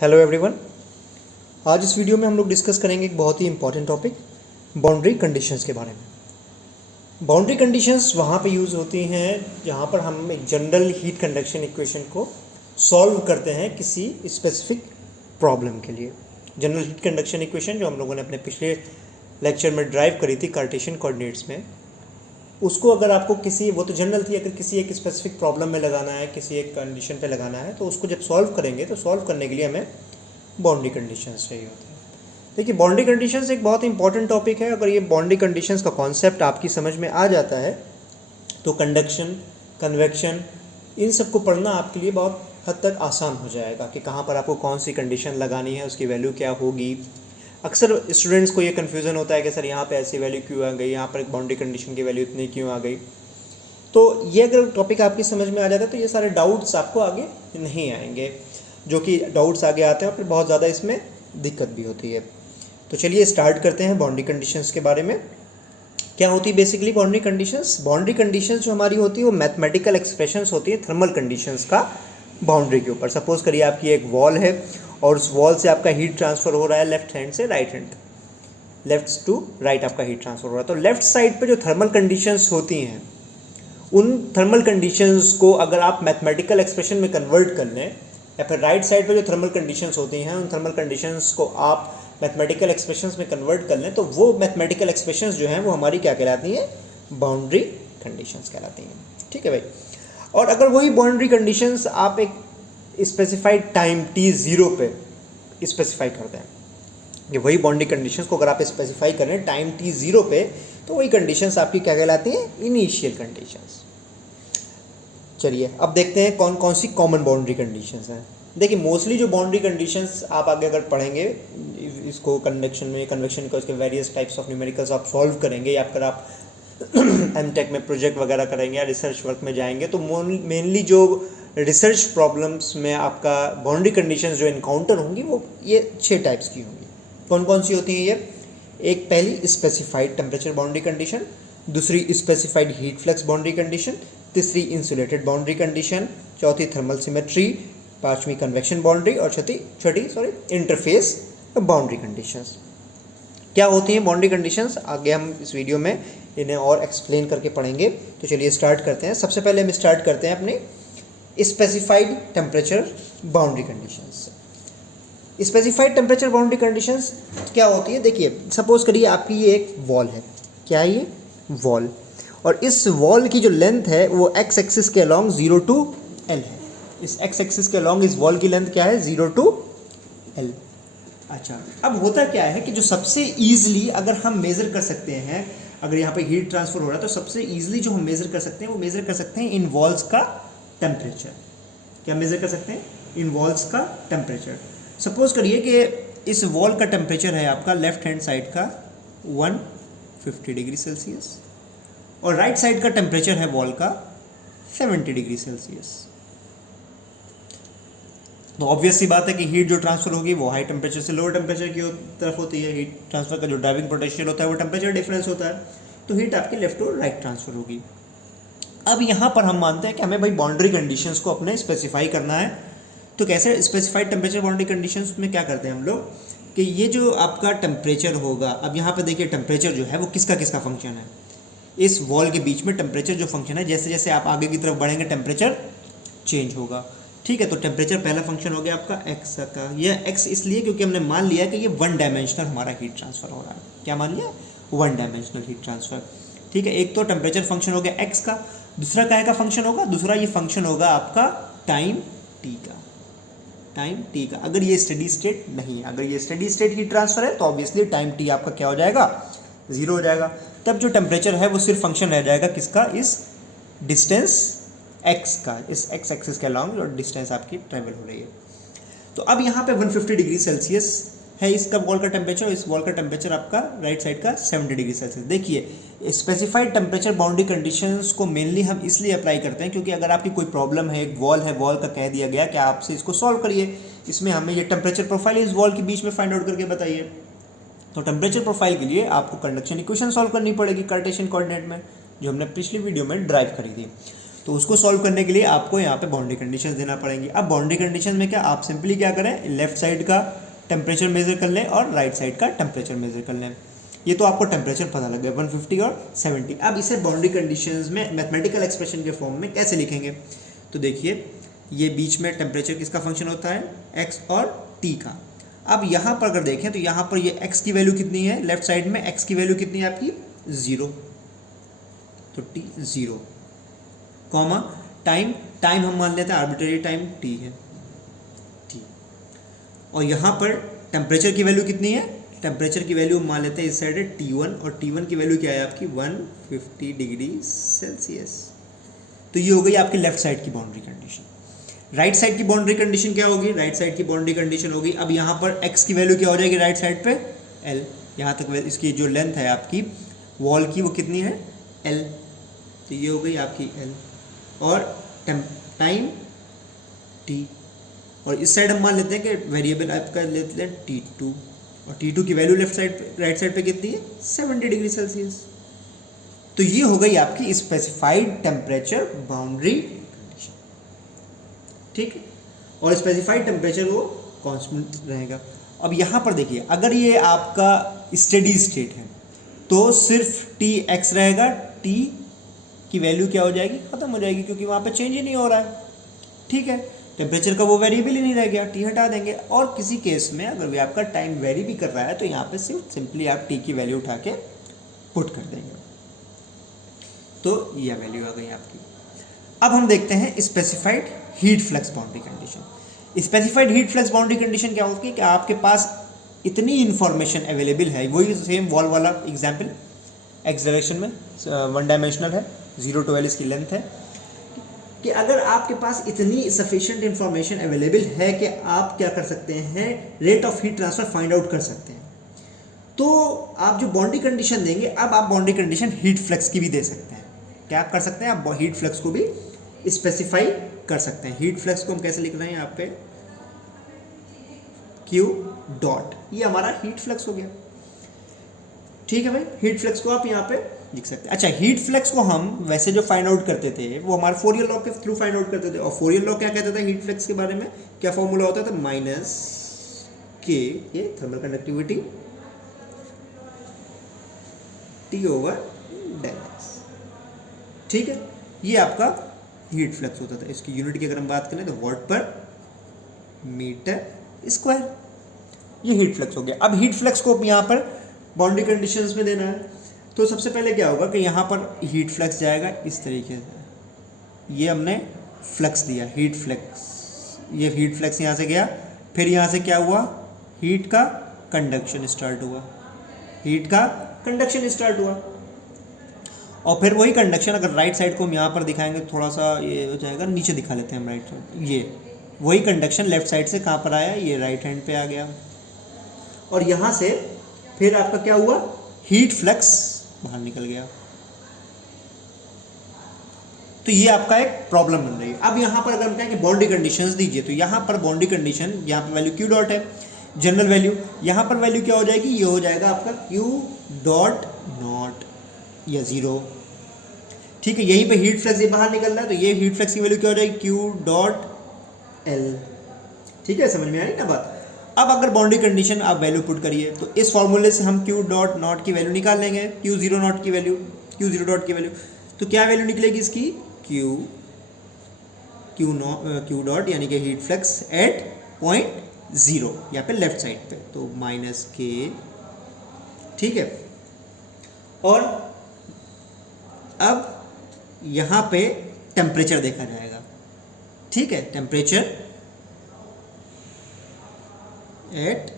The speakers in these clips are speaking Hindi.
Hello everyone. आज इस वीडियो में हम लोग डिस्कस करेंगे एक बहुत ही इंपॉर्टेंट टॉपिक, बाउंड्री कंडीशंस के बारे में। बाउंड्री कंडीशंस वहाँ पे यूज़ होती हैं जहाँ पर हम एक जनरल हीट कंडक्शन इक्वेशन को सॉल्व करते हैं किसी स्पेसिफिक प्रॉब्लम के लिए। जनरल हीट कंडक्शन इक्वेशन जो हम लोगों ने अपने पिछले लेक्चर में ड्राइव करी थी कार्टेशियन कोऑर्डिनेट्स में, उसको अगर आपको किसी, वो तो जनरल थी, अगर किसी एक स्पेसिफिक प्रॉब्लम में लगाना है, किसी एक कंडीशन पे लगाना है, तो उसको जब सॉल्व करेंगे तो सॉल्व करने के लिए हमें बाउंड्री कंडीशंस चाहिए होती है। देखिए, बाउंड्री कंडीशंस एक बहुत इंपॉर्टेंट टॉपिक है। अगर ये बाउंड्री कंडीशंस का कॉन्सेप्ट आपकी समझ में आ जाता है तो कंडक्शन, कन्वेक्शन, इन सब को पढ़ना आपके लिए बहुत हद तक आसान हो जाएगा कि कहाँ पर आपको कौन सी कंडीशन लगानी है, उसकी वैल्यू क्या होगी। अक्सर स्टूडेंट्स को ये कन्फ्यूज़न होता है कि सर यहाँ पे ऐसी वैल्यू क्यों आ गई, यहाँ पर एक बाउंड्री कंडीशन की वैल्यू इतनी क्यों आ गई। तो ये अगर टॉपिक आपकी समझ में आ जाता है तो ये सारे डाउट्स आपको आगे नहीं आएंगे, जो कि डाउट्स आगे आते हैं और फिर बहुत ज़्यादा इसमें दिक्कत भी होती है। तो चलिए स्टार्ट करते हैं बाउंड्री कंडीशंस के बारे में। क्या होती है basically boundary conditions? Boundary conditions जो हमारी होती है वो मैथमेटिकल एक्सप्रेशंस होती है थर्मल कंडीशंस का बाउंड्री के ऊपर। सपोज करिए आपकी एक वॉल है और उस वॉल से आपका हीट ट्रांसफ़र हो रहा है लेफ्ट हैंड से right hand, left to right आपका हीट ट्रांसफ़र हो रहा है। तो लेफ्ट साइड पे जो थर्मल कंडीशंस होती हैं, उन थर्मल कंडीशंस को अगर आप मैथमेटिकल एक्सप्रेशन में कन्वर्ट कर लें, या फिर राइट साइड पे जो थर्मल कंडीशंस होती हैं उन थर्मल कंडीशंस को आप मैथमेटिकल एक्सप्रेशंस में कन्वर्ट कर लें, तो वो मैथमेटिकल एक्सप्रेशंस जो हैं वो हमारी क्या कहलाती हैं? बाउंड्री कंडीशंस कहलाती हैं। ठीक है भाई। और अगर वही बाउंड्री कंडीशंस आप एक स्पेसिफाइड टाइम t0 पे स्पेसिफाई करते हैं, कि वही बाउंड्री कंडीशंस को अगर आप स्पेसिफाई करें टाइम t0 पे, तो वही कंडीशंस आपकी क्या कहलाती हैं? Initial conditions. चलिए अब देखते हैं कौन कौन सी कॉमन बाउंड्री कंडीशंस हैं। देखिए, मोस्टली जो बाउंड्री कंडीशंस आप आगे अगर पढ़ेंगे इसको कन्वेक्शन में, कन्वेक्शन का उसके वेरियस टाइप्स ऑफ न्यूमेरिकल्स आप सॉल्व करेंगे, या फिर आप एमटेक में प्रोजेक्ट वगैरह करेंगे या रिसर्च वर्क में जाएंगे, तो मेनली जो रिसर्च प्रॉब्लम्स में आपका बाउंड्री कंडीशंस जो इनकाउंटर होंगी वो ये 6 टाइप्स की होंगी। कौन कौन सी होती हैं ये? एक पहली स्पेसिफाइड टेम्परेचर बाउंड्री कंडीशन, दूसरी specified heat flux boundary condition, तीसरी इंसुलेटेड बाउंड्री कंडीशन, चौथी थर्मल सिमेट्री, पांचवी कन्वेक्शन बाउंड्री और छठी इंटरफेस बाउंड्री कंडीशंस। क्या होती हैं बाउंड्री कंडीशंस? आगे हम इस वीडियो में इन्हें और एक्सप्लेन करके पढ़ेंगे। तो चलिए स्टार्ट करते हैं। सबसे पहले हम स्टार्ट करते हैं अपनी specified temperature boundary conditions. Specified temperature boundary conditions क्या होती है? देखिए, सपोज करिए आपकी ये एक वॉल है। क्या है ये? वॉल। और इस वॉल की जो लेंथ है वो एक्स एक्सिस के अलॉन्ग 0 to L है। इस एक्स एक्सिस के अलॉन्ग इस वॉल की लेंथ क्या है? 0 to L। अच्छा, अब होता क्या है कि जो सबसे ईजिली अगर हम मेज़र कर सकते हैं, अगर यहाँ पे हीट ट्रांसफ़र हो रहा है, तो सबसे ईजिली जो हम मेज़र कर सकते हैं वो मेज़र कर सकते हैं इन वॉल्स का टेम्परेचर। क्या मेज़र कर सकते हैं? इन वॉल्स का टेम्परेचर। सपोज करिए कि इस वॉल का टेम्परेचर है आपका लेफ्ट हैंड साइड का 150 डिग्री सेल्सियस और राइट साइड का टेम्परेचर है वॉल का 70 डिग्री सेल्सियस। तो ऑब्वियस सी बात है कि हीट जो ट्रांसफ़र होगी वो हाई टेम्परेचर से लोअर टेम्परेचर की तरफ होती है। हीट ट्रांसफ़र का जो ड्राइविंग पोटेंशियल होता है वो टेम्परेचर डिफरेंस होता है, तो हीट आपकी लेफ्ट टू राइट ट्रांसफ़र होगी। अब यहाँ पर हम मानते हैं कि हमें भाई बाउंड्री कंडीशंस को अपने स्पेसिफाई करना है। तो कैसे स्पेसिफाइड टेम्परेचर बाउंड्री कंडीशंस में क्या करते हैं हम लोग कि ये जो आपका टेम्परेचर होगा, अब यहाँ पे देखिए टेम्परेचर जो है वो किसका किसका फंक्शन है? इस वॉल के बीच में टेम्परेचर जो फंक्शन है, जैसे जैसे आप आगे की तरफ बढ़ेंगे टेम्परेचर चेंज होगा। ठीक है, तो टेम्परेचर पहला फंक्शन हो गया आपका एक्स का। यह एक्स इसलिए क्योंकि हमने मान लिया कि ये 1 डायमेंशनल हमारा हीट ट्रांसफ़र हो रहा है। क्या मान लिया? 1 डायमेंशनल हीट ट्रांसफ़र। ठीक है, एक तो टेम्परेचर फंक्शन हो गया एक्स का। दूसरा क्या का फंक्शन होगा? दूसरा ये फंक्शन होगा आपका टाइम टी का। टाइम टी का। अगर ये स्टेडी स्टेट नहीं है, अगर ये स्टेडी स्टेट हीट ट्रांसफ़र है तो ऑब्वियसली टाइम टी आपका क्या हो जाएगा? 0 हो जाएगा। तब जो टेम्परेचर है वो सिर्फ फंक्शन रह जाएगा किसका? इस डिस्टेंस एक्स का, इस एक्स एक्सिस के अलॉन्ग जो डिस्टेंस आपकी ट्रेवल हो रही है। तो अब यहाँ पे 150 डिग्री सेल्सियस है इसका वॉल का टेम्परेचर, और इस वॉल का टेम्परेचर आपका राइट साइड का 70 डिग्री सेल्सियस। देखिए, स्पेसिफाइड टेम्परेचर बाउंड्री कंडीशंस को मेनली हम इसलिए अप्लाई करते हैं क्योंकि अगर आपकी कोई प्रॉब्लम है, एक वॉल है, वॉल का कह दिया गया कि आपसे इसको सॉल्व करिए, इसमें हमें ये टेम्परेचर प्रोफाइल इस वॉल के बीच में फाइंड आउट करके बताइए। तो टेम्परेचर प्रोफाइल के लिए आपको कंडक्शन इक्वेशन सॉल्व करनी पड़ेगी कार्टेशियन कोऑर्डिनेट में, जो हमने पिछली वीडियो में ड्राइव करी थी। तो उसको सॉल्व करने के लिए आपको यहाँ पे बाउंड्री कंडीशन देना पड़ेंगी। अब बाउंड्री कंडीशन में क्या, आप सिंपली क्या करें, लेफ्ट साइड का टेम्परेचर मेजर कर लें और राइट साइड का टेम्परेचर मेजर कर लें। ये तो आपको टेम्परेचर पता लग गया 150 और 70। अब इसे बाउंड्री कंडीशंस में मैथमेटिकल एक्सप्रेशन के फॉर्म में कैसे लिखेंगे, तो देखिए ये बीच में टेम्परेचर किसका फंक्शन होता है, एक्स और टी का। अब यहाँ पर अगर देखें तो यहाँ पर ये एक्स की वैल्यू कितनी है, लेफ्ट साइड में एक्स की वैल्यू कितनी है आपकी 0, तो टी 0, कॉमा टाइम, टाइम हम मान लेते हैं आर्बिट्रेरी टाइम टी है टी, और यहाँ पर टेम्परेचर की वैल्यू कितनी है, टेम्परेचर की वैल्यू मान लेते हैं इस साइड है T1, और T1 की वैल्यू क्या है आपकी 150 डिग्री सेल्सियस। तो ये हो गई आपकी लेफ्ट साइड की बाउंड्री कंडीशन। राइट साइड की बाउंड्री कंडीशन क्या होगी, राइट साइड की बाउंड्री कंडीशन होगी, अब यहाँ पर x की वैल्यू क्या हो जाएगी राइट साइड पे L, यहाँ तक इसकी जो लेंथ है आपकी वॉल की वो कितनी है L, तो ये हो गई आपकी L, और टाइम T, और इस साइड हम मान लेते हैं कि वेरिएबल आपका लेते हैं T2, और T2 की वैल्यू लेफ्ट साइड पे राइट साइड पे कितनी है 70 डिग्री सेल्सियस। तो ये हो गई आपकी स्पेसिफाइड टेम्परेचर बाउंड्री कंडीशन, ठीक है, और स्पेसिफाइड टेम्परेचर वो कांस्टेंट रहेगा। अब यहाँ पर देखिए अगर ये आपका स्टेडी स्टेट है तो सिर्फ टी एक्स रहेगा, टी की वैल्यू क्या हो जाएगी, खत्म हो जाएगी, क्योंकि वहाँ पे चेंज ही नहीं हो रहा है, ठीक है, टेम्परेचर का वो वेरिएबल ही नहीं रह गया, टी हटा देंगे। और किसी केस में अगर भी आपका टाइम वेरी भी कर रहा है तो यहाँ पे सिंपली आप टी की वैल्यू उठा के पुट कर देंगे, तो यह वैल्यू आ गई आपकी। अब हम देखते हैं specified heat flux boundary condition. Specified heat flux boundary condition क्या होती है कि आपके पास इतनी इंफॉर्मेशन अवेलेबल है, वही सेम वॉल वाला एग्जाम्पल, एक्स डायरेक्शन में 1 डायमेंशनल है, 0 to L इसकी लेंथ है, कि अगर आपके पास इतनी सफिशिएंट इंफॉर्मेशन अवेलेबल है कि आप क्या कर सकते हैं, rate of heat transfer find out कर सकते हैं, तो आप जो बाउंड्री कंडीशन देंगे, अब आप बाउंड्री कंडीशन हीट फ्लक्स की भी दे सकते हैं। क्या कर सकते हैं, आप हीट फ्लक्स को भी स्पेसिफाई कर सकते हैं। हीट फ्लक्स को हम कैसे लिख रहे हैं यहाँ पे, Q डॉट, ये हमारा हीट फ्लक्स हो गया, ठीक है भाई। हीट फ्लक्स को आप यहाँ पे लिख सकते हैं। अच्छा, हीट फ्लक्स को हम वैसे जो फाइंड आउट करते थे वो हमारे फोरियर लॉ के थ्रू फाइंड आउट करते थे, और फोरियर लॉ क्या कहता था हीट फ्लक्स के बारे में, क्या फॉर्मूला होता था, माइनस के, ये thermal conductivity T over del x, ठीक है, ये आपका हीट फ्लक्स होता था। इसकी यूनिट की अगर हम बात करें तो वॉट पर मीटर स्क्वायर, ये हीट फ्लक्स हो गया। अब हीट फ्लक्स को यहाँ पर बाउंड्री कंडीशंस में देना है, तो सबसे पहले क्या होगा कि यहाँ पर हीट फ्लक्स जाएगा इस तरीके से, ये हमने फ्लक्स दिया हीट फ्लक्स, ये हीट फ्लक्स यहाँ से गया, फिर यहाँ से क्या हुआ, हीट का कंडक्शन स्टार्ट हुआ, हीट का कंडक्शन स्टार्ट हुआ, और फिर वही कंडक्शन अगर राइट साइड को हम यहाँ पर दिखाएंगे, थोड़ा सा ये हो जाएगा, नीचे दिखा लेते हैं हम राइट साइड, ये वही कंडक्शन लेफ्ट साइड से कहाँ पर आया, ये राइट हैंड पे आ गया, और यहाँ से फिर आपका क्या हुआ, हीट फ्लक्स बाहर निकल गया। तो ये आपका एक प्रॉब्लम बन रही है। अब यहाँ पर अगर हम कहें कि बाउंड्री कंडीशंस दीजिए, तो यहाँ पर बाउंड्री कंडीशन, यहाँ पर वैल्यू Q डॉट है, जनरल वैल्यू, यहाँ पर वैल्यू क्या हो जाएगी, ये हो जाएगा आपका Q डॉट नॉट या 0, ठीक है, यहीं पे हीट फ्लक्स ये बाहर निकल रहा है, तो ये हीट फ्लक्स की वैल्यू क्या हो जाएगी, Q डॉट L, ठीक है, समझ में आई ना बात। अब अगर बाउंड्री कंडीशन आप वैल्यू पुट करिए तो इस फॉर्मूले से हम Q डॉट नॉट की वैल्यू निकाल लेंगे, Q0 नॉट की वैल्यू, Q0 डॉट की वैल्यू, तो क्या वैल्यू निकलेगी इसकी, Q डॉट यानी कि हीट फ्लक्स एट पॉइंट 0 यहाँ पे लेफ्ट साइड पे, तो माइनस के, ठीक है, और अब यहाँ पे टेम्परेचर देखा जाएगा, ठीक है, टेम्परेचर एट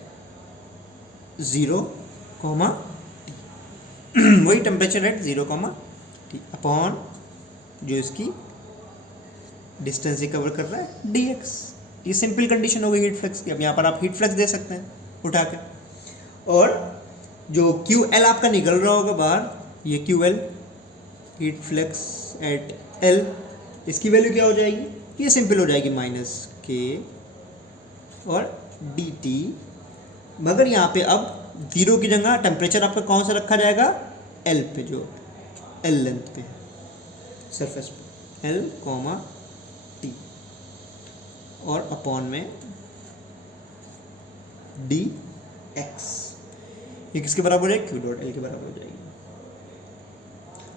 0, वही टेम्परेचर एट 0, अपॉन जो इसकी डिस्टेंस ही कवर कर रहा है dx, ये सिंपल कंडीशन हो गई हीट फ्लक्स की। अब यहाँ पर आप हीट फ्लक्स दे सकते हैं उठा के, और जो QL आपका निकल रहा होगा बाहर, ये QL heat flux at L, इसकी वैल्यू क्या हो जाएगी, ये सिंपल हो जाएगी माइनस के और dt, मगर यहाँ पे अब 0 की जगह टेम्परेचर आपका कौन सा रखा जाएगा, L पे, जो L लेंथ पे है सरफेस पे, L कॉमा T और अपॉन में dx, ये किसके बराबर है, Q डॉट L के बराबर हो जाएगी।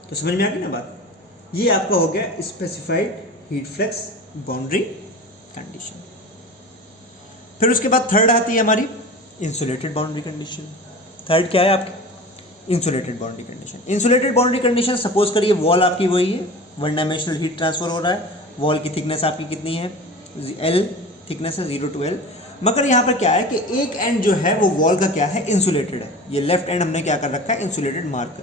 तो समझ में आ गई ना बात। ये आपका हो गया specified heat flux boundary condition. फिर उसके बाद थर्ड आती है हमारी इंसुलेटेड बाउंड्री कंडीशन। थर्ड क्या है आपकी, insulated boundary condition. Insulated boundary condition, suppose करिए वॉल आपकी वही है, वन डायमेंशनल हीट ट्रांसफर हो रहा है, वॉल की थिकनेस आपकी कितनी है, L थिकनेस है 0 to L, मगर यहाँ पर क्या है कि एक एंड जो है वो वॉल का क्या है, इंसुलेटेड है। ये लेफ्ट एंड हमने क्या कर रखा है, इंसुलेटेड मार्क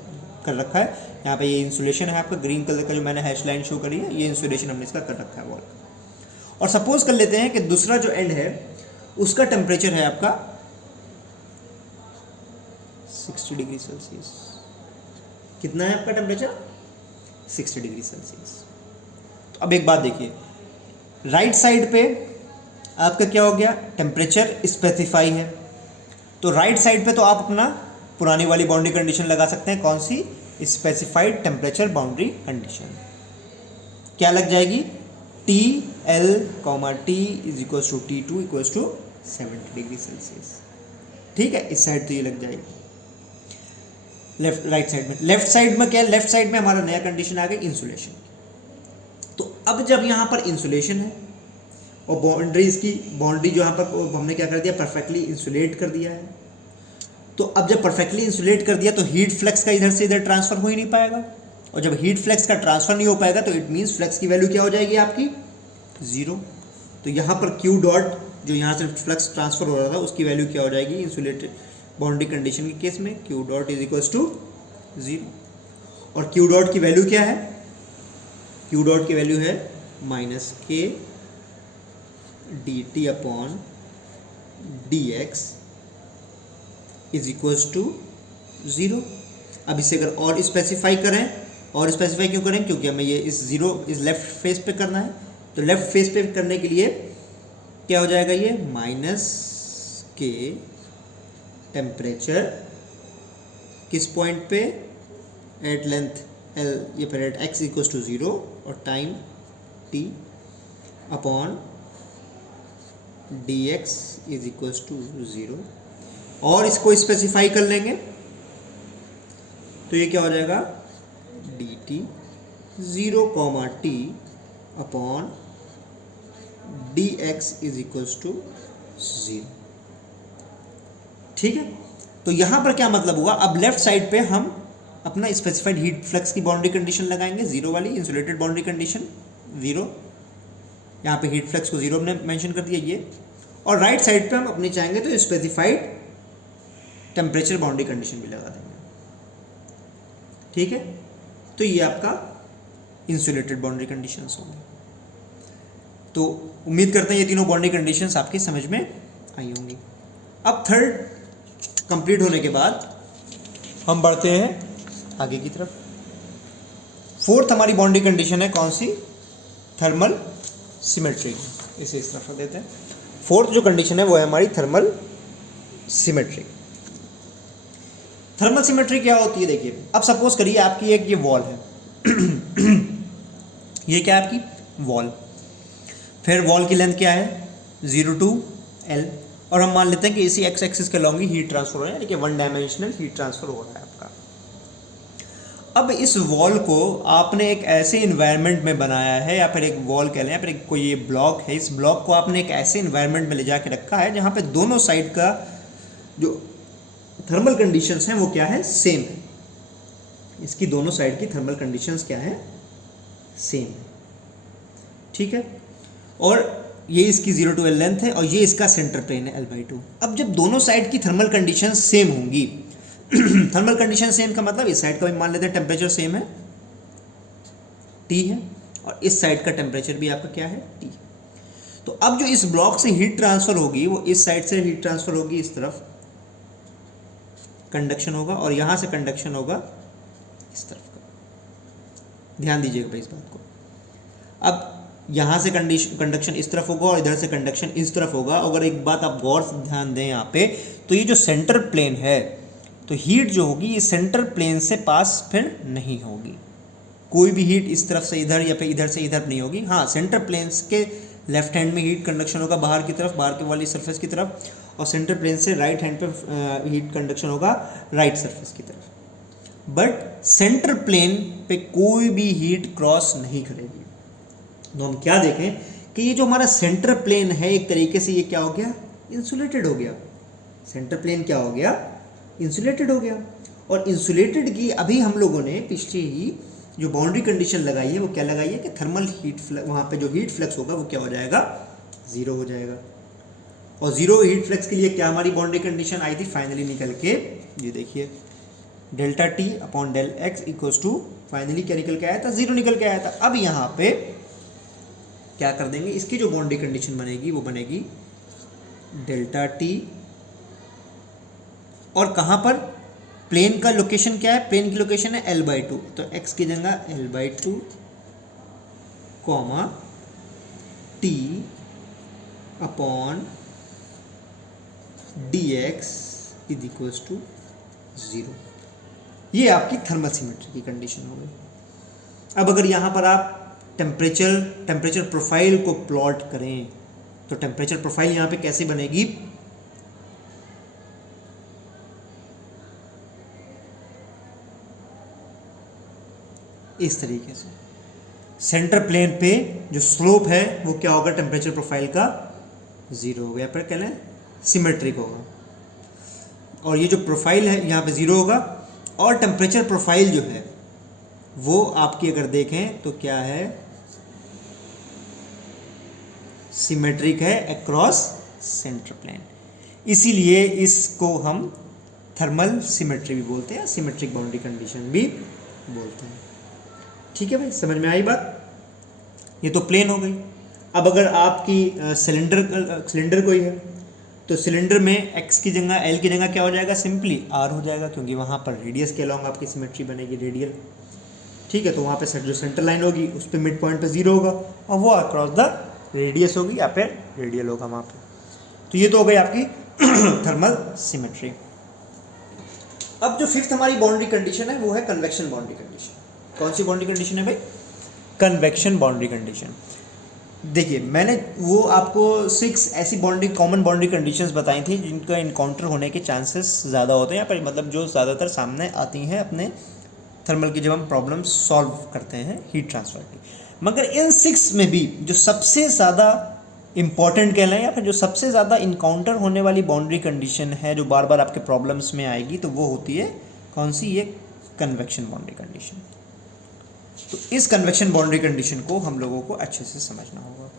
कर रखा है। यहाँ पे ये इंसुलेशन है आपका, ग्रीन कलर का जो मैंने हैश लाइन शो करी है, ये इंसुलेशन हमने इसका कर रखा है वॉल का। और सपोज कर लेते हैं कि दूसरा जो एंड है उसका टेम्परेचर है आपका 60 डिग्री सेल्सियस। कितना है आपका टेम्परेचर, 60 डिग्री सेल्सियस। तो अब एक बात देखिए, राइट साइड पे आपका क्या हो गया, टेम्परेचर स्पेसिफाई है, तो राइट साइड पे तो आप अपना पुरानी वाली बाउंड्री कंडीशन लगा सकते हैं। कौन सी, स्पेसिफाइड टेम्परेचर बाउंड्री कंडीशन। क्या लग जाएगी, TL, T is equals to T2 equals to 70 degree Celsius. ठीक है, इस साइड तो ये लग जाएगी राइट साइड में। लेफ्ट साइड में क्या है, लेफ्ट साइड में हमारा नया कंडीशन आ गया इंसुलेशन। तो अब जब यहाँ पर इंसुलेशन है और बाउंड्री जो यहाँ पर हमने क्या कर दिया, परफेक्टली इंसुलेट कर दिया है, तो अब जब परफेक्टली इंसुलेट कर दिया तो हीट फ्लक्स का इधर से इधर ट्रांसफर हो ही नहीं पाएगा, और जब हीट फ्लक्स का ट्रांसफर नहीं हो पाएगा तो इट मीन्स फ्लक्स की वैल्यू क्या हो जाएगी आपकी, 0। तो यहाँ पर Q डॉट जो यहाँ से फ्लक्स ट्रांसफर हो रहा था उसकी वैल्यू क्या हो जाएगी, इंसुलेटेड बाउंड्री कंडीशन के केस में Q dot is equals to 0। और Q डॉट की वैल्यू क्या है, Q डॉट की वैल्यू है -K dt upon dx is equals to 0। अब इसे अगर और स्पेसिफाई करें, और स्पेसिफाई क्यों करें, क्योंकि हमें ये इस 0 इस लेफ्ट फेस पे करना है, तो लेफ्ट फेस पे करने के लिए क्या हो जाएगा, ये -K टेम्परेचर किस पॉइंट पे, एट लेंथ L या फिर एट x इक्वल्स टू 0 और time T upon dx is equals to 0। और इसको स्पेसिफाई कर लेंगे तो ये क्या हो जाएगा, dt 0, T upon dx is equals to 0। ठीक है, तो यहाँ पर क्या मतलब हुआ, अब लेफ्ट साइड पे हम अपना स्पेसिफाइड हीट फ्लक्स की बाउंड्री कंडीशन लगाएंगे, 0 वाली इंसुलेटेड बाउंड्री कंडीशन 0। यहाँ पे हीट फ्लक्स को 0 हमने मेंशन कर दिया ये, और राइट साइड पे हम अपनी चाहेंगे तो स्पेसिफाइड टेम्परेचर बाउंड्री कंडीशन भी लगा देंगे। ठीक है, तो ये आपका इंसुलेटेड बाउंड्री कंडीशंस होंगे। तो उम्मीद करते हैं ये तीनों बाउंड्री कंडीशंस आपकी समझ में आई होंगी। अब थर्ड कंप्लीट होने के बाद हम बढ़ते हैं आगे की तरफ। फोर्थ हमारी बाउंड्री कंडीशन है कौन सी, थर्मल सिमेट्री। इसे इस तरफ देते हैं। फोर्थ जो कंडीशन है वो है हमारी थर्मल सिमेट्री। थर्मल सिमेट्री क्या होती है, देखिए अब सपोज करिए आपकी एक ये वॉल है ये क्या है आपकी वॉल, फिर वॉल की लेंथ क्या है 0 to L, और हम मान लेते हैं कि इसी एक्स एक्सिस के लॉन्ग ही हीट ट्रांसफर हो रहा है, यानी कि वन डायमेंशनल हीट ट्रांसफर हो रहा है आपका। अब इस वॉल को आपने एक ऐसे इन्वायरमेंट में बनाया है, या फिर एक वॉल कह लें, या फिर एक कोई ये ब्लॉक है, इस ब्लॉक को आपने एक ऐसे इन्वायरमेंट में ले जाके रखा है जहाँ पे दोनों साइड का जो थर्मल कंडीशंस हैं वो क्या है, सेम है। इसकी दोनों साइड की थर्मल कंडीशंस क्या है, सेम है। ठीक है, और ये इसकी 0 to L लेंथ है और ये इसका सेंटर प्लेन है L/2। अब जब दोनों साइड की थर्मल कंडीशन सेम होंगी थर्मल कंडीशन सेम का मतलब इस साइड का भी मान लेते हैं टेम्परेचर सेम है T है, और इस साइड का टेम्परेचर भी आपका क्या है T। तो अब जो इस ब्लॉक से हीट ट्रांसफर होगी वो इस साइड से हीट ट्रांसफर होगी, इस तरफ कंडक्शन होगा, और यहाँ से कंडक्शन होगा इस तरफ का। ध्यान दीजिएगा भाई इस बात को। अब यहाँ से कंडक्शन इस तरफ होगा और इधर से कंडक्शन इस तरफ होगा। अगर एक बात आप गौर से ध्यान दें यहाँ पे, तो ये जो सेंटर प्लेन है, तो हीट जो होगी ये सेंटर प्लेन से पास फिर नहीं होगी, कोई भी हीट इस तरफ से इधर या फिर इधर से इधर नहीं होगी। हाँ, सेंटर प्लेन्स के लेफ्ट हैंड में हीट कंडक्शन होगा बाहर की तरफ, बाहर के वाली सरफेस की तरफ, और सेंटर प्लेन से राइट हैंड पे हीट कंडक्शन होगा राइट सरफेस की तरफ। बट सेंटर प्लेन पे कोई भी हीट क्रॉस नहीं करेगी। तो हम क्या देखें कि ये जो हमारा सेंटर प्लेन है एक तरीके से ये क्या हो गया, इंसुलेटेड हो गया। सेंटर प्लेन क्या हो गया, इंसुलेटेड हो गया। और इंसुलेटेड की अभी हम लोगों ने पिछले ही जो बाउंड्री कंडीशन लगाई है वो क्या लगाई है कि थर्मल हीट फ्लक्स, वहाँ पे जो हीट फ्लक्स होगा वो क्या हो जाएगा, ज़ीरो हो जाएगा। और ज़ीरो हीट फ्लक्स के लिए क्या हमारी बाउंड्री कंडीशन आई थी फाइनली निकल के, ये देखिए delta T upon del x equals to, finally क्या निकल के आया था, ज़ीरो निकल के आया था। अब यहाँ पे क्या कर देंगे, इसकी जो बाउंड्री कंडीशन बनेगी वो बनेगी डेल्टा टी, और कहाँ पर, प्लेन का लोकेशन क्या है, प्लेन की लोकेशन है L/2, तो x की जगह L/2 comma t upon dx is equals to 0। ये आपकी थर्मल सिमेट्री की कंडीशन हो गई। अब अगर यहाँ पर आप टेम्परेचर प्रोफाइल को प्लॉट करें तो टेम्परेचर प्रोफाइल यहाँ पे कैसे बनेगी, इस तरीके से। सेंटर प्लेन पे जो स्लोप है वो क्या होगा, टेम्परेचर प्रोफाइल का 0 हो गया, पर क्या लें, सिमेट्रिक होगा। और ये जो प्रोफाइल है यहाँ पे 0 होगा, और टेम्परेचर प्रोफाइल जो है वो आपकी अगर देखें तो क्या है, सिमेट्रिक है अक्रॉस सेंटर प्लेन। इसीलिए इसको हम थर्मल सिमेट्री भी बोलते हैं, सिमेट्रिक बाउंड्री कंडीशन भी बोलते हैं। ठीक है भाई, समझ में आई बात। ये तो प्लेन हो गई। अब अगर आपकी सिलेंडर कोई है तो सिलेंडर में x की जगह l की जगह क्या हो जाएगा, सिंपली r हो जाएगा, क्योंकि वहाँ पर रेडियस के अलॉन्ग आपकी सिमेट्री बनेगी, रेडियल। ठीक है, तो वहाँ पे जो सेंटर लाइन होगी उस पर मिड पॉइंट पे 0 होगा, और वो अक्रॉस द रेडियस होगी या फिर रेडियल होगा वहाँ पे। तो ये तो हो गई आपकी थर्मल सिमेट्री। अब जो फिफ्थ हमारी बाउंड्री कंडीशन है वो है कन्वेक्शन बाउंड्री कंडीशन। कौन सी बाउंड्री कंडीशन है भाई, कन्वेक्शन बाउंड्री कंडीशन। देखिए मैंने वो आपको 6 ऐसी कॉमन बाउंड्री कंडीशंस बताई थी जिनका इनकाउंटर होने के चांसेस ज़्यादा होते हैं, या पर मतलब जो ज़्यादातर सामने आती हैं अपने थर्मल की जब हम प्रॉब्लम सॉल्व करते हैं हीट ट्रांसफर की। मगर इन 6 में भी जो सबसे ज़्यादा इम्पॉर्टेंट कह लें या फिर जो सबसे ज़्यादा इनकाउंटर होने वाली बाउंड्री कंडीशन है जो बार बार आपके प्रॉब्लम्स में आएगी, तो वो होती है कौन सी, ये कन्वेक्शन बाउंड्री कंडीशन। तो इस कन्वेक्शन बाउंड्री कंडीशन को हम लोगों को अच्छे से समझना होगा।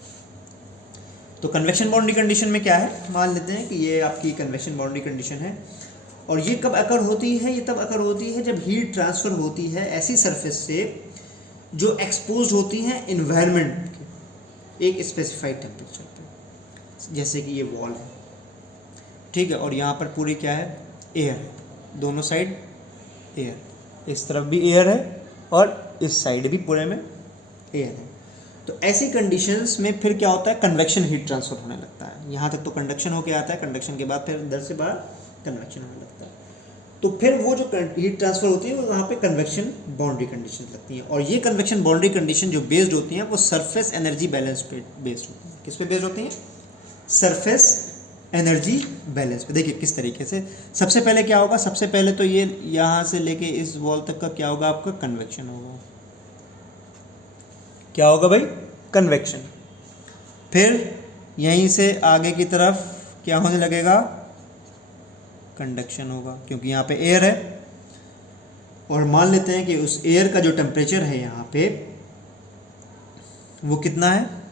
तो कन्वेक्शन बाउंड्री कंडीशन में क्या है, मान लेते हैं कि ये आपकी कन्वेक्शन बाउंड्री कंडीशन है, और ये कब अकर होती है, ये तब अकर होती है जब हीट ट्रांसफ़र होती है ऐसी सरफेस से जो एक्सपोज होती हैं इन्वायरमेंट के एक स्पेसिफाइड टेम्परेचर पे, जैसे कि ये वॉल है, ठीक है, और यहाँ पर पूरी क्या है, एयर है, दोनों साइड एयर, इस तरफ भी एयर है और इस साइड भी पूरे में एयर है। तो ऐसी कंडीशंस में फिर क्या होता है, कन्वेक्शन हीट ट्रांसफर होने लगता है। यहाँ तक तो कंडक्शन होके आता है, कंडक्शन के बाद फिर अंदर से बाहर कन्वेक्शन होने लगता है। तो फिर वो जो हीट ट्रांसफर होती है वो वहाँ पे कन्वेक्शन बाउंड्री कंडीशन लगती हैं। और ये कन्वेक्शन बाउंड्री कंडीशन जो बेस्ड होती हैं वो सरफेस एनर्जी बैलेंस पे बेस्ड होती हैं। किस पे बेस्ड होती हैं, सरफेस एनर्जी बैलेंस पे। देखिए किस तरीके से, सबसे पहले क्या होगा, सबसे पहले तो ये यहाँ से लेके इस वॉल तक का क्या होगा, आपका कन्वेक्शन होगा। क्या होगा भाई, कन्वेक्शन। फिर यहीं से आगे की तरफ क्या होने लगेगा, कंडक्शन होगा, क्योंकि यहाँ पे एयर है। और मान लेते हैं कि उस एयर का जो टेम्परेचर है यहाँ पे वो कितना है,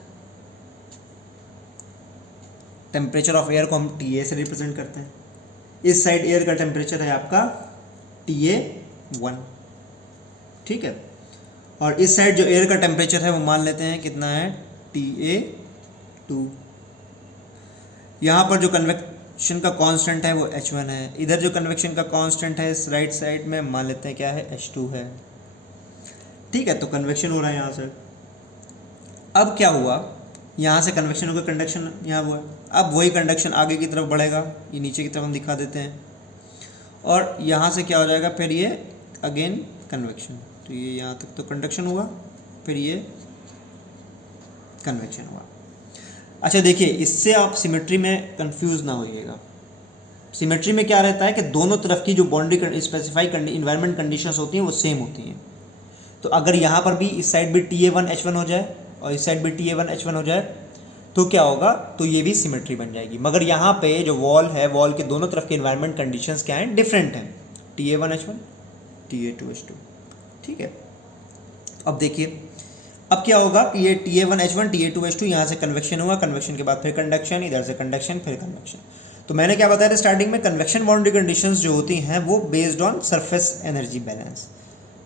टेम्परेचर ऑफ एयर को हम TA से रिप्रेजेंट करते हैं। इस साइड एयर का टेम्परेचर है आपका TA1, ठीक है, और इस साइड जो एयर का टेम्परेचर है वो मान लेते हैं कितना है, TA2। यहाँ पर जो कन्वेक्शन का कांस्टेंट है वो H1 है, इधर जो कन्वेक्शन का कांस्टेंट है इस राइट साइड में मान लेते हैं क्या है, H2 है, ठीक है। तो कन्वेक्शन हो रहा है यहाँ से। अब क्या हुआ, यहाँ से कन्वेक्शन होकर कंडक्शन यहाँ हुआ है। अब वही कंडक्शन आगे की तरफ बढ़ेगा, ये नीचे की तरफ हम दिखा देते हैं, और यहाँ से क्या हो जाएगा, फिर ये अगेन कन्वेक्शन। तो ये यहाँ तक तो कंडक्शन हुआ, फिर ये कन्वेक्शन हुआ। अच्छा देखिए, इससे आप सिमेट्री में कंफ्यूज ना होइएगा। सिमेट्री में क्या रहता है कि दोनों तरफ की जो बाउंड्री स्पेसिफाइड इन्वायरमेंट कंडीशंस होती हैं वो सेम होती हैं। तो अगर यहाँ पर भी इस साइड भी TA1H1 हो जाए और इस साइड भी TA1H1 हो जाए तो क्या होगा, तो ये भी सिमेट्री बन जाएगी। मगर यहाँ पे जो वॉल है, वॉल के दोनों तरफ के इन्वायरमेंट कंडीशंस क्या हैं, डिफरेंट हैं, TA1H1 TA2H2। ठीक है, अब देखिए अब क्या होगा, ये TA1H1 TA2H2 यहाँ से कन्वेक्शन हुआ, कन्वेक्शन के बाद फिर कंडक्शन, इधर से कंडक्शन फिर कन्वेक्शन। तो मैंने क्या बताया था स्टार्टिंग में, कन्वेक्शन बाउंड्री कंडीशंस जो होती हैं वो based on surface energy balance.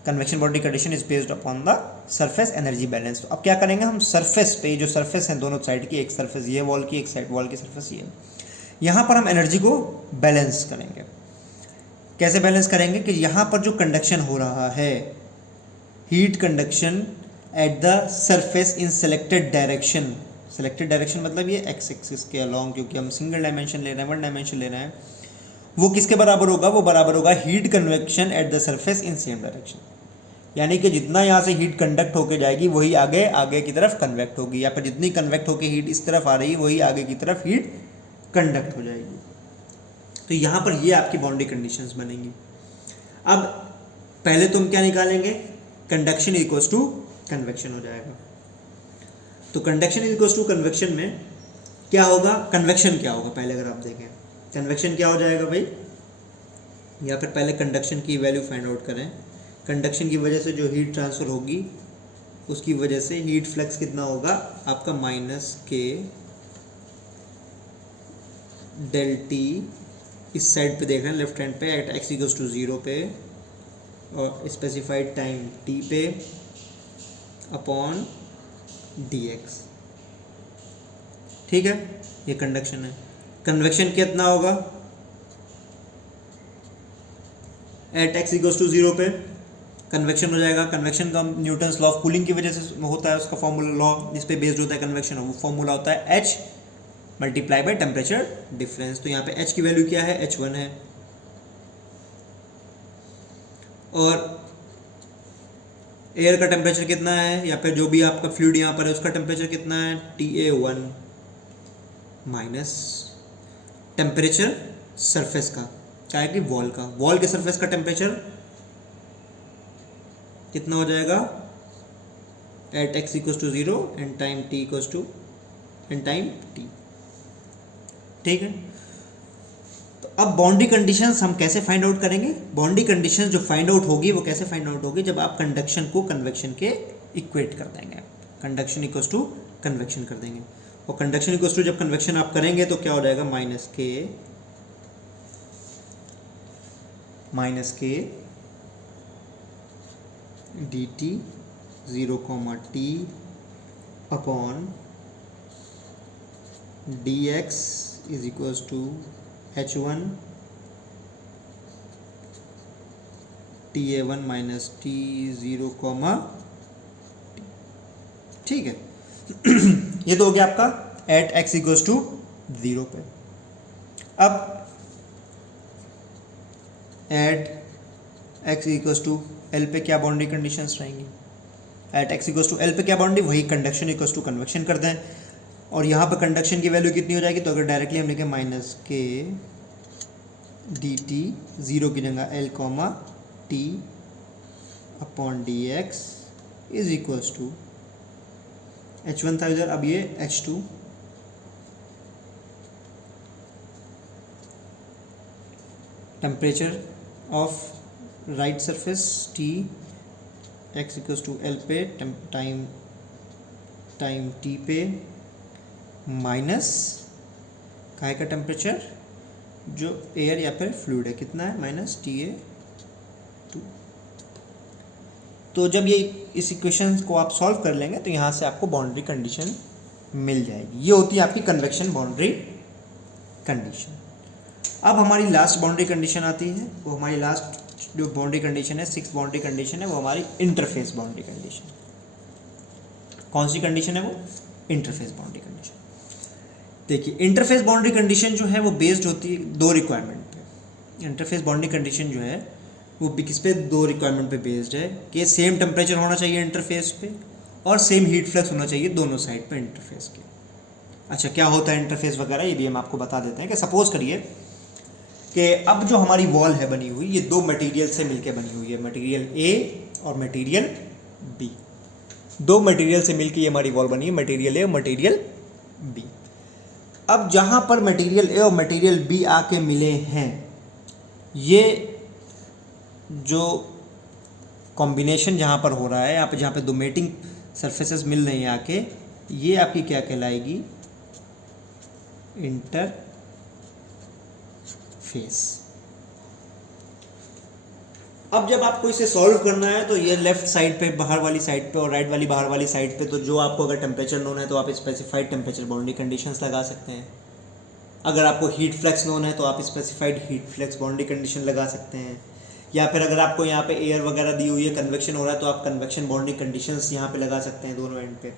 Convection boundary condition is based upon the surface energy balance. तो अब क्या करेंगे हम, सरफेस पे जो सरफेस है दोनों साइड की, एक सरफेस ये वॉल की, एक साइड वॉल की सरफेस ये, यहाँ पर हम एनर्जी को बैलेंस करेंगे। कैसे बैलेंस करेंगे कि यहाँ पर जो कंडक्शन हो रहा है, heat conduction at the surface in selected direction, selected direction मतलब ये एक्स एक्सिस के अलॉन्ग, क्योंकि हम सिंगल डायमेंशन ले रहे हैं, वन डायमेंशन ले रहे हैं, वो किसके बराबर होगा, वो बराबर होगा heat convection at the surface in same direction. यानी कि जितना यहाँ से हीट कंडक्ट होके जाएगी वही आगे आगे की तरफ कन्वेक्ट होगी, या फिर जितनी कन्वेक्ट होके हीट इस तरफ आ रही है वही आगे की तरफ हीट कंडक्ट हो जाएगी। तो यहाँ पर ये आपकी बाउंड्री कंडीशंस बनेंगी। अब पहले तो हम क्या निकालेंगे, कंडक्शन इक्वल्स टू कन्वेक्शन हो जाएगा। तो कंडक्शन इक्वल्स टू कन्वेक्शन में क्या होगा, कन्वेक्शन क्या होगा पहले अगर आप देखें, कन्वेक्शन क्या हो जाएगा भाई, या फिर पहले कंडक्शन की वैल्यू फाइंड आउट करें। कंडक्शन की वजह से जो हीट ट्रांसफ़र होगी उसकी वजह से हीट फ्लक्स कितना होगा आपका, -K डेल टी, इस साइड पे देख रहे हैं लेफ्ट हैंड पे, एट x इक्वल्स टू 0 पे और स्पेसिफाइड टाइम t पे अपॉन dx। ठीक है, ये कंडक्शन है। कन्वेक्शन कितना होगा, एट x इक्वल्स टू 0 पे कन्वेक्शन हो जाएगा। कन्वेक्शन का न्यूटन्स लॉ ऑफ कूलिंग की वजह से होता है, उसका फॉर्मूला लॉ जिस पे बेस्ड होता है कन्वेक्शन, वो फॉर्मूला होता है H multiply by temperature difference. तो यहाँ पे H की वैल्यू क्या है, H1 है, और एयर का टेम्परेचर कितना है, या फिर जो भी आपका फ्लूइड यहाँ पर है उसका टेम्परेचर कितना है, TA1 माइनस टेम्परेचर सरफेस का, क्या है कि वॉल का, वॉल के सरफेस का टेम्परेचर कितना हो जाएगा, at x equals to 0 and time t equals to and time t। ठीक है, तो अब बाउंड्री कंडीशंस हम कैसे फाइंड आउट करेंगे, बाउंड्री कंडीशंस जो फाइंड आउट होगी वो कैसे फाइंड आउट होगी, जब आप कंडक्शन को कन्वेक्शन के इक्वेट कर देंगे, कंडक्शन इक्वल्स टू कन्वेक्शन कर देंगे, और कंडक्शन इक्वल्स टू जब कन्वेक्शन आप करेंगे तो क्या हो जाएगा, -K dt 0, t upon dx is equals to H1 TA1 minus T0, ठीक है। ये तो हो गया आपका एट x इक्वल्स टू 0 पे। अब at x equals to L पे क्या बाउंड्री कंडीशंस रहेंगी, at x equals to L पे क्या बाउंड्री, वही कंडक्शन इक्वल्स टू कन्वेक्शन कर दें, और यहाँ पर कंडक्शन की वैल्यू कितनी हो जाएगी, तो अगर डायरेक्टली हम लिखें -K dt 0 की जगह L, t upon dx is equals to H1 था इधर, अब ये H2 temperature of right surface T x equals to L पे टाइम T पे माइनस काय का टेम्परेचर जो एयर या फिर फ्लूइड है कितना है, -TA2। तो जब ये इस इक्वेशन को आप सॉल्व कर लेंगे तो यहाँ से आपको बाउंड्री कंडीशन मिल जाएगी। ये होती है आपकी कन्वेक्शन बाउंड्री कंडीशन। अब हमारी लास्ट बाउंड्री कंडीशन आती है, वो हमारी लास्ट जो बाउंड्री कंडीशन है, 6th बाउंड्री कंडीशन है, वो हमारी इंटरफेस बाउंड्री कंडीशन। कौन सी कंडीशन है वो, इंटरफेस बाउंड्री कंडीशन। देखिए इंटरफेस बाउंड्री कंडीशन जो है वो बेस्ड होती है दो रिक्वायरमेंट पे। इंटरफेस बाउंड्री कंडीशन जो है वो भी किस पे, दो रिक्वायरमेंट पे बेस्ड है कि सेम टेम्परेचर होना चाहिए इंटरफेस पे और सेम हीट फ्लक्स होना चाहिए दोनों साइड पे इंटरफेस के। अच्छा, क्या होता है इंटरफेस वगैरह ये भी हम आपको बता देते हैं कि सपोज करिए कि अब जो हमारी वॉल है बनी हुई, ये दो मटेरियल से मिलके बनी हुई है, मटेरियल ए और मटेरियल बी। दो मटेरियल से मिलके ये हमारी वॉल बनी है, मटेरियल ए और मटेरियल बी। अब जहाँ पर मटेरियल ए और मटेरियल बी आके मिले हैं, ये जो कॉम्बिनेशन जहाँ पर हो रहा है, यहाँ पे जहाँ पे दो मेटिंग सरफेसेस मिल रही हैं आके, ये आपकी क्या कहलाएगी, इंटरफेस। अब जब आपको इसे सॉल्व करना है तो ये लेफ्ट साइड पे बाहर वाली साइड पे और राइट वाली बाहर वाली साइड पे, तो जो आपको अगर टेम्परेचर नोन है तो आप स्पेसिफाइड टेम्परेचर बाउंड्री कंडीशंस लगा सकते हैं। अगर आपको हीट फ्लक्स नोन है तो आप specified heat flux boundary condition लगा सकते हैं। या फिर अगर आपको यहाँ पे एयर वगैरह दी हुई है, कन्वेक्शन हो रहा है, तो आप कन्वेक्शन बाउंड्री कंडीशंस यहाँ पे लगा सकते हैं दोनों एंड पे।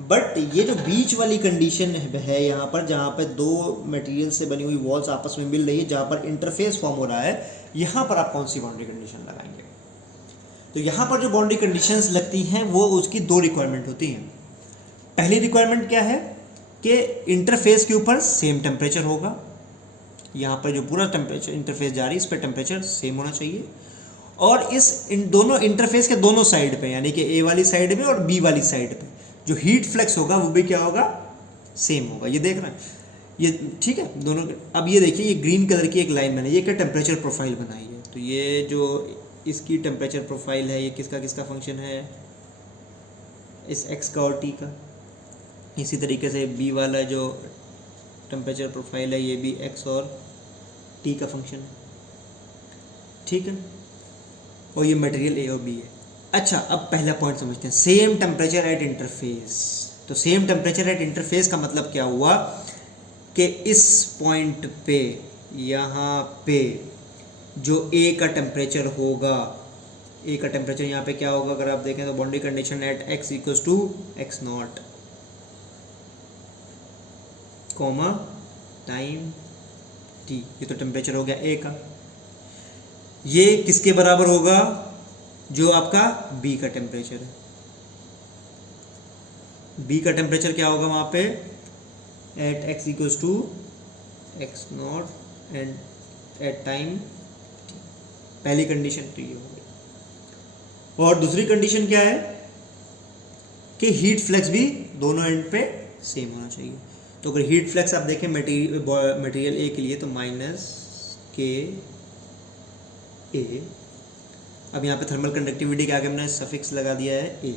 बट ये जो बीच वाली कंडीशन है यहाँ पर, जहाँ पे दो मटेरियल से बनी हुई वॉल्स आपस में मिल रही है, जहाँ पर इंटरफेस फॉर्म हो रहा है, यहाँ पर आप कौन सी बाउंड्री कंडीशन लगाएंगे? तो यहाँ पर जो बाउंड्री कंडीशंस लगती हैं वो उसकी दो रिक्वायरमेंट होती हैं। पहली रिक्वायरमेंट क्या है कि इंटरफेस के ऊपर सेम टेम्परेचर होगा, यहाँ पर जो पूरा टेम्परेचर इंटरफेस जा रही है इस पर टेम्परेचर सेम होना चाहिए, और इन दोनों इंटरफेस के दोनों साइड पे, यानी कि ए वाली साइड में और बी वाली साइड पे जो हीट फ्लक्स होगा वो भी क्या होगा, सेम होगा। ये देख रहे हैं, ये ठीक है दोनों। अब ये देखिए, ये ग्रीन कलर की एक लाइन बनाई, ये क्या टेम्परेचर प्रोफाइल बनाई है। तो ये जो इसकी टेम्परेचर प्रोफाइल है, ये किसका किसका फंक्शन है, इस एक्स का और टी का। इसी तरीके से बी वाला जो टेम्परेचर प्रोफाइल है, ये भी एक्स और टी का फंक्शन है, ठीक है। और ये मटेरियल ए और बी है। अच्छा, अब पहला पॉइंट समझते हैं, सेम टेम्परेचर एट इंटरफेस। तो सेम टेम्परेचर एट इंटरफेस का मतलब क्या हुआ कि इस पॉइंट पे, यहाँ पे जो ए का टेम्परेचर होगा, ए का टेम्परेचर यहाँ पे क्या होगा, अगर आप देखें तो boundary condition at x equals to x not comma time T, ये तो टेम्परेचर हो गया ए का। ये किसके बराबर होगा, जो आपका बी का टेम्परेचर है। बी का टेम्परेचर क्या होगा वहाँ पे, at x equals to x not and at time. पहली कंडीशन तो ये हो गई। और दूसरी कंडीशन क्या है कि हीट फ्लक्स भी दोनों एंड पे सेम होना चाहिए। तो अगर हीट फ्लक्स आप देखें मटेरियल ए के लिए तो माइनस के ए। अब यहाँ पे थर्मल कंडक्टिविटी के आगे हमने सफिक्स लगा दिया है ए।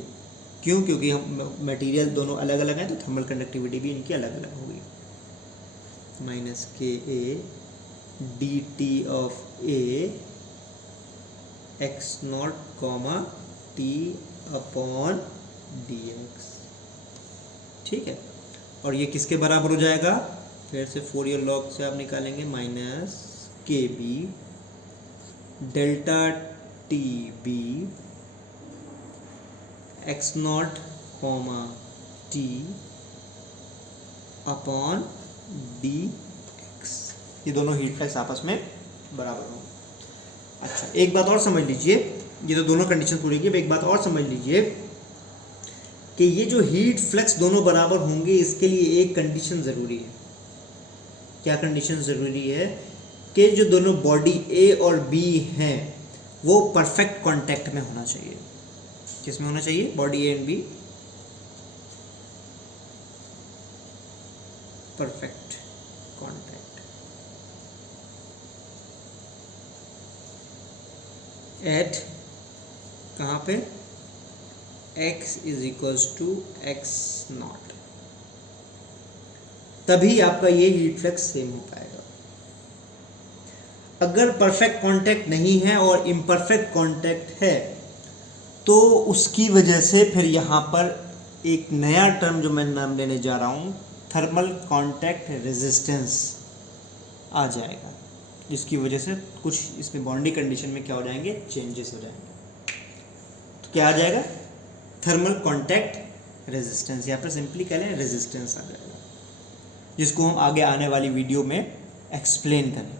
क्यों? क्योंकि हम मटेरियल दोनों अलग अलग हैं तो थर्मल कंडक्टिविटी भी इनकी अलग अलग होगी। माइनस के A D T of A x not comma T upon D x, ठीक है। और ये किसके बराबर हो जाएगा, फिर से फोरियर लॉग से आप निकालेंगे, minus K B delta T B x not comma T upon D x. ये दोनों हीट फ्लक्स आपस में बराबर होंगे। अच्छा, एक बात और समझ लीजिए, ये तो दोनों कंडीशन पूरी की, एक बात और समझ लीजिए कि ये जो हीट फ्लक्स दोनों बराबर होंगे, इसके लिए एक कंडीशन ज़रूरी है। क्या कंडीशन ज़रूरी है कि जो दोनों बॉडी ए और बी हैं वो परफेक्ट कांटेक्ट में होना चाहिए। किस में होना चाहिए, body A and B perfect contact at कहाँ पे, x is equals to x not, तभी आपका ये हीट फ्लक्स सेम हो पाएगा। अगर परफेक्ट कांटेक्ट नहीं है और इम्परफेक्ट कांटेक्ट है तो उसकी वजह से फिर यहाँ पर एक नया टर्म जो मैं नाम लेने जा रहा हूँ, थर्मल कांटेक्ट रेजिस्टेंस आ जाएगा, जिसकी वजह से कुछ इसमें बाउंड्री कंडीशन में क्या हो जाएंगे, चेंजेस हो जाएंगे। तो क्या आ जाएगा, थर्मल कांटेक्ट रेजिस्टेंस, या फिर सिंपली कह लें रेजिस्टेंस आ जाएगा, जिसको हम आगे आने वाली वीडियो में एक्सप्लेन करेंगे।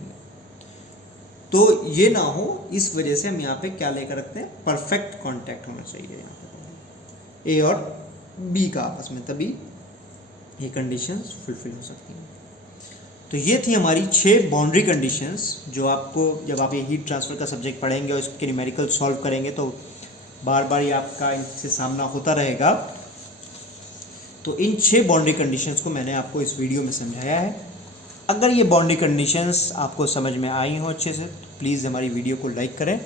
तो ये ना हो, इस वजह से हम यहाँ पे क्या लेकर रखते हैं, परफेक्ट कांटेक्ट होना चाहिए यहाँ पे ए और बी का आपस में, तभी ये कंडीशंस फुलफिल हो सकती हैं। तो ये थी हमारी 6 बाउंड्री कंडीशंस जो आपको जब आप ये हीट ट्रांसफ़र का सब्जेक्ट पढ़ेंगे और इसके न्यूमेरिकल सॉल्व करेंगे तो बार बार ये आपका इनसे सामना होता रहेगा। तो इन 6 बाउंड्री कंडीशंस को मैंने आपको इस वीडियो में समझाया है। अगर ये बाउंड्री कंडीशंस आपको समझ में आई हो अच्छे से तो प्लीज़ हमारी वीडियो को लाइक करें,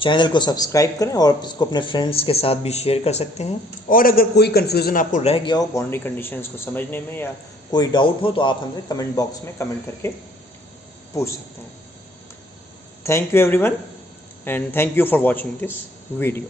चैनल को सब्सक्राइब करें और इसको अपने फ्रेंड्स के साथ भी शेयर कर सकते हैं। और अगर कोई कन्फ्यूज़न आपको रह गया हो बाउंड्री कंडीशंस को समझने में या कोई डाउट हो तो आप हमसे कमेंट बॉक्स में कमेंट करके पूछ सकते हैं। Thank you everyone and thank you for watching this video.